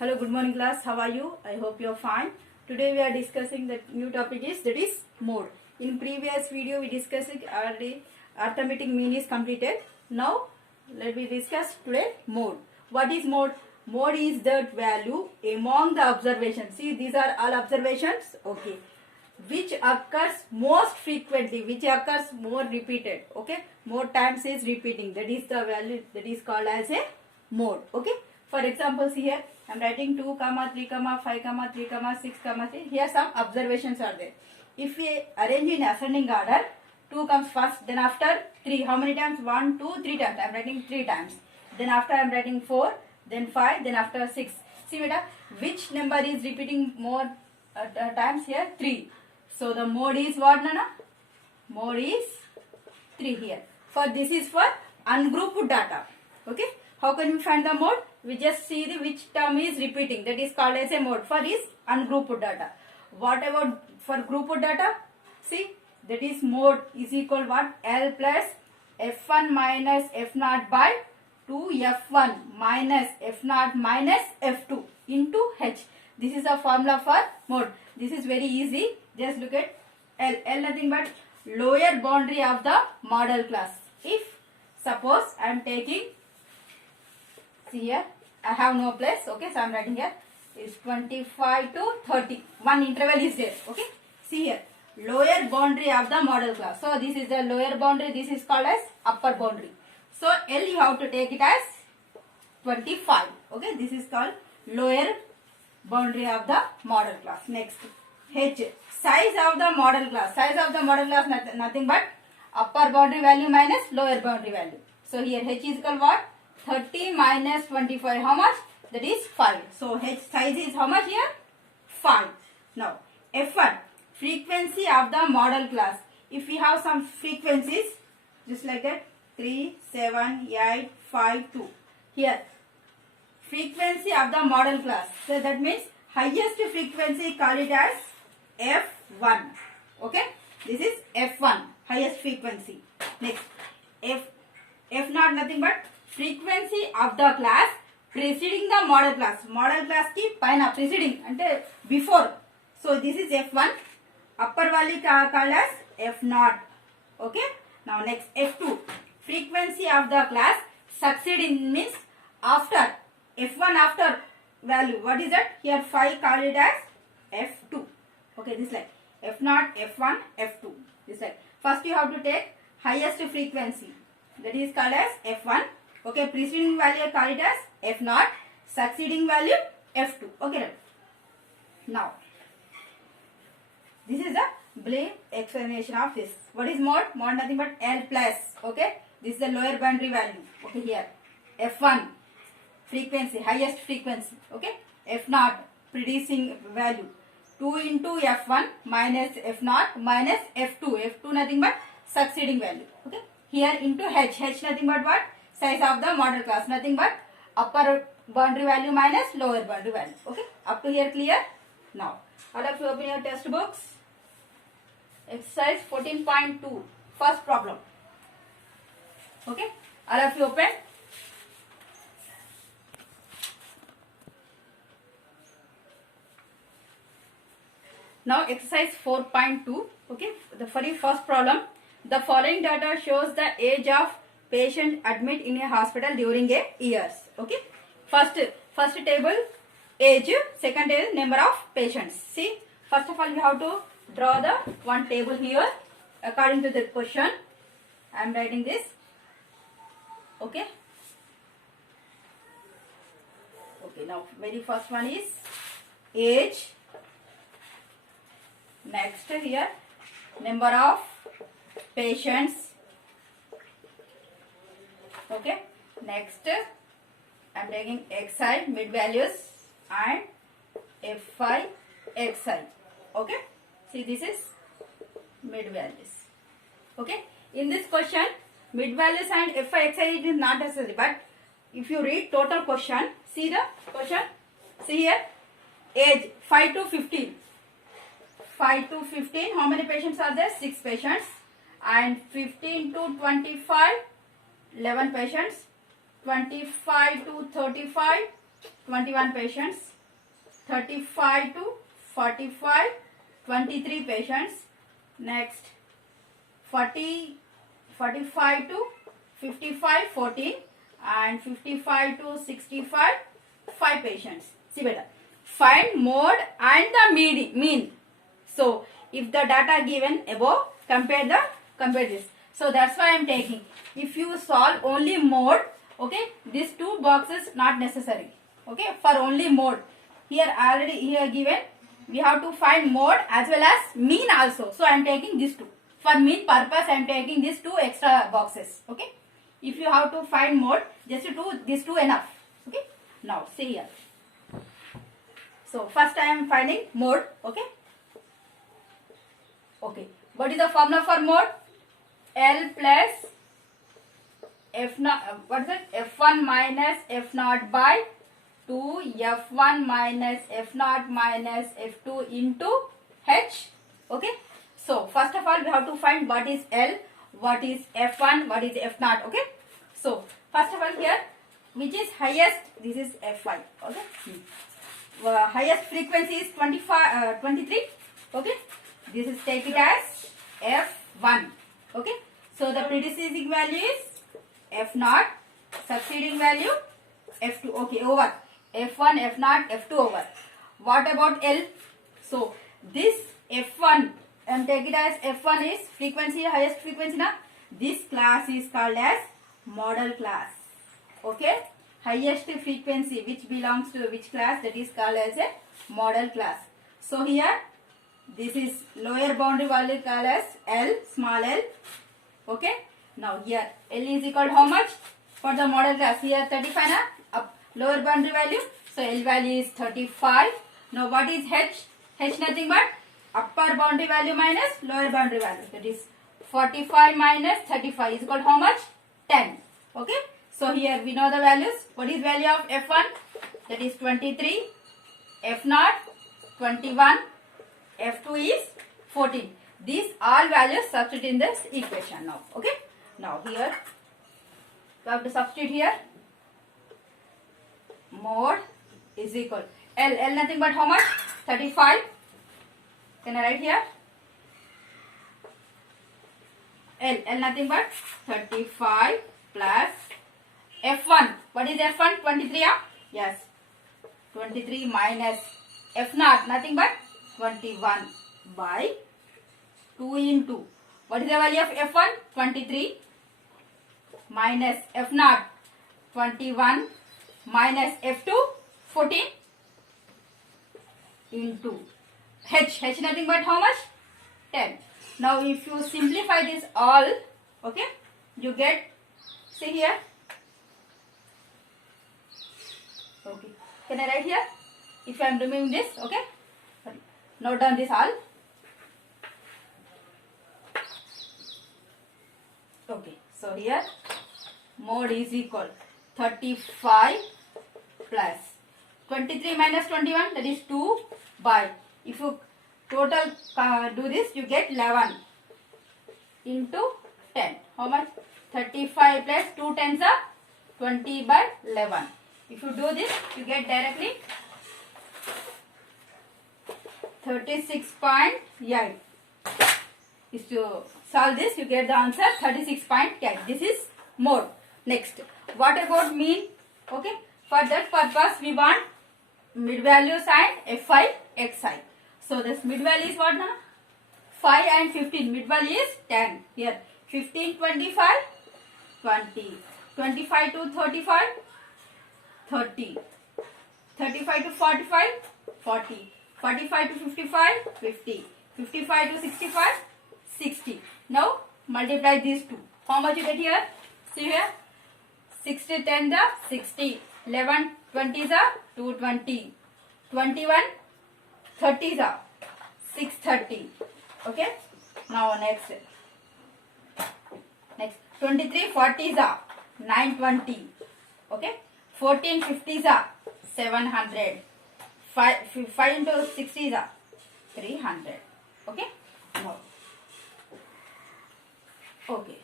Hello, good morning class. How are you? I hope you are fine. Today we are discussing the new topic that is mode. In previous video we discussed already arithmetic mean is completed. Now let me discuss today mode. What is mode? Mode is that value among the observations. See, these are all observations. Okay. Which occurs most frequently, which occurs more repeated. Okay. More times is repeating. That is the value that is called as a mode. Okay. For examples here, I am writing 2, 3, 5, 3, 6, 3. Here some observations are there. If we arrange in ascending order, 2 comes first, then after 3. How many times? 1, 2, 3 times. I am writing 3 times. Then after I am writing 4, then 5, then after 6. See beta, which number is repeating more times here? 3. So the mode is what, Nana? Mode is 3 here. For this is for ungrouped data. Okay. How can we find the mode? We just see the which term is repeating. That is called as a mode for is ungrouped data. What about for grouped data? See, that is mode is equal what? L plus F1 minus F0 by 2F1 minus F0 minus F2 into H. This is a formula for mode. This is very easy. Just look at L. L nothing but lower boundary of the model class. If suppose I am taking, see here, I have no place, okay, so I am writing here, is 25 to 30. One interval is there, okay. See here, lower boundary of the model class. So this is the lower boundary, this is called as upper boundary. So L you have to take it as 25, okay. This is called lower boundary of the model class. Next, H, size of the model class. Size of the model class nothing but upper boundary value minus lower boundary value. So here H is equal what? 30 minus 25, how much? That is 5. So H size is how much here? 5. Now F1, frequency of the model class. If we have some frequencies, just like that, 3, 7, 8, 5, 2. Here, frequency of the model class. So that means highest frequency, call it as F1. Okay, this is F1, highest frequency. Next, F0 nothing but frequency of the class preceding the model class. Model class ki paina preceding ante before. So this is F1, upper value called as F0. Okay. Now next F2, frequency of the class succeeding means after F1 after value. What is that? Here 5 call it as F2. Okay, this like F0, F1, F2. This like first you have to take highest frequency, that is called as F1. Okay, preceding value call it as F0, succeeding value F2. Okay, now this is the brief explanation of this. What is mode? Mode nothing but L plus. Okay, this is the lower boundary value. Okay, here F1, frequency, highest frequency. Okay, F0, preceding value, 2 into F1 minus F0 minus F2. F2 nothing but succeeding value. Okay, here into H. H nothing but what? Size of the model class, nothing but upper boundary value minus lower boundary value. Okay, up to here clear? Now, all of you open your test books. Exercise 14.2, first problem. Okay, all of you open. Now exercise 4.2. Okay, the very first problem. The following data shows the age of patient admit in a hospital during a years. Okay, first table age, second is number of patients. See, first of all you have to draw the one table here according to the question. I am writing this. Okay, okay, now very first one is age. Next here number of patients. Okay, next I am taking xi mid values and fi xi. Okay, see this is mid values. Okay, in this question mid values and fi xi it is not necessary, but if you read total question, see the question, see here age 5 to 15. 5 to 15, how many patients are there? 6 patients. And 15 to 25, 11 patients. 25 to 35, 21 patients. 35 to 45, 23 patients. Next 40, 45 to 55, 14, and 55 to 65, 5 patients. See better. Find mode and the mean. So if the data given above, compare this. So that's why I am taking. If you solve only mode, okay, these two boxes not necessary. Okay, for only mode. Here given, we have to find mode as well as mean also. So I am taking these two. For mean purpose, I am taking these two extra boxes. Okay. If you have to find mode, just to do these two enough. Okay. Now see here. So first I am finding mode. Okay. Okay. What is the formula for mode? L plus F0. What is it? F1 minus F0 by 2 F1 minus F0 minus F2 into H. Okay. So first of all, we have to find what is L, what is F1, what is F0. Okay. So first of all, here which is highest? This is F5. Okay. Highest frequency is 23. Okay. This is take it as F1. Okay. So the predecessing value is F0, succeeding value F2. Okay. Over F1, F0, F2 over. What about L? So this F1, and take it as F1 is frequency, highest frequency now. This class is called as model class. Okay. Highest frequency which belongs to which class, that is called as a model class. So here this is lower boundary value called as L, small l. Okay. Now here L is equal to how much? For the model class here 35 na? Up lower boundary value. So L value is 35. Now what is H? H nothing but upper boundary value minus lower boundary value. That is 45 minus 35 is equal to how much? 10. Okay. So here we know the values. What is value of F1? That is 23. F0 21. F2 is 14. These all values substitute in this equation now. Okay. Now here we have to substitute here. Mode is equal. L nothing but how much? 35. Can I write here? L nothing but 35 plus F1. What is F1? 23. Yeah? Yes. 23 minus F0 nothing but 21 by 2 into. What is the value of F1? 23 minus F0 21 minus F2 14 into H nothing but how much? 10. Now if you simplify this all, okay, you get, see here. Okay. Can I write here? If I am removing this, okay. Note down this all. Okay. So here mode is equal 35 plus 23 minus 21, that is 2 by, if you total do this, you get 11 into 10. How much? 35 plus 2 tens are 20 by 11. If you do this, you get directly 36.8. If you solve this, you get the answer 36.8. This is mode. Next, what about mean? Okay, for that purpose we want mid values and Fi, Xi. So this mid value is what now? 5 and 15. Mid value is 10. Here 15, 25, 20, 25 to 35, 30, 35 to 45, 40, 45 to 55, 50, 55 to 65, 60. Now multiply these two. How much you get here? See here. 60 10 the 60, 11 20 the 220, 21 30 the 630. Okay. Now next 23 40 the 920. Okay. 14 50 the 700. 5 into 60 the 300. Okay. Now. Okay.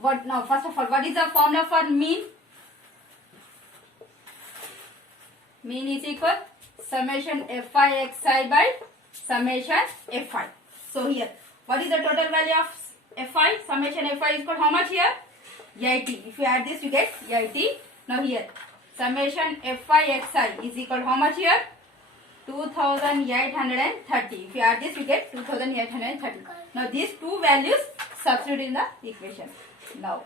What now? First of all, what is the formula for mean? Mean is equal summation fi xi by summation fi. So here, what is the total value of fi? Summation fi is equal how much here? 80. If you add this, you get 80. Now here, summation fi xi is equal how much here? 2830. If you add this, you get 2830. Now these two values substitute in the equation. Now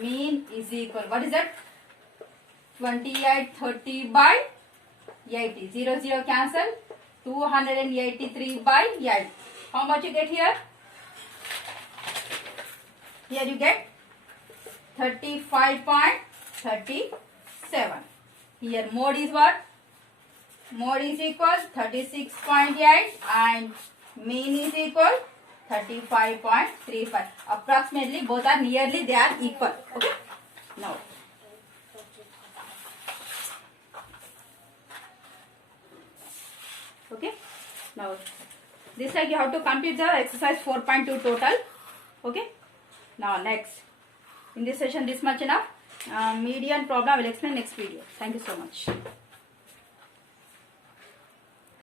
mean is equal, what is that? 2830 by 80. 0 0 cancel. 283 by 8. How much you get here? Here you get 35.37. Here mode is what? Mode is equal 36.8 and mean is equal 35.35. Approximately both are nearly they are equal. Okay. Now okay. Now this like you have to complete the exercise 4.2 total. Okay. Now next. In this session this much enough. Median problem I will explain next video. Thank you so much.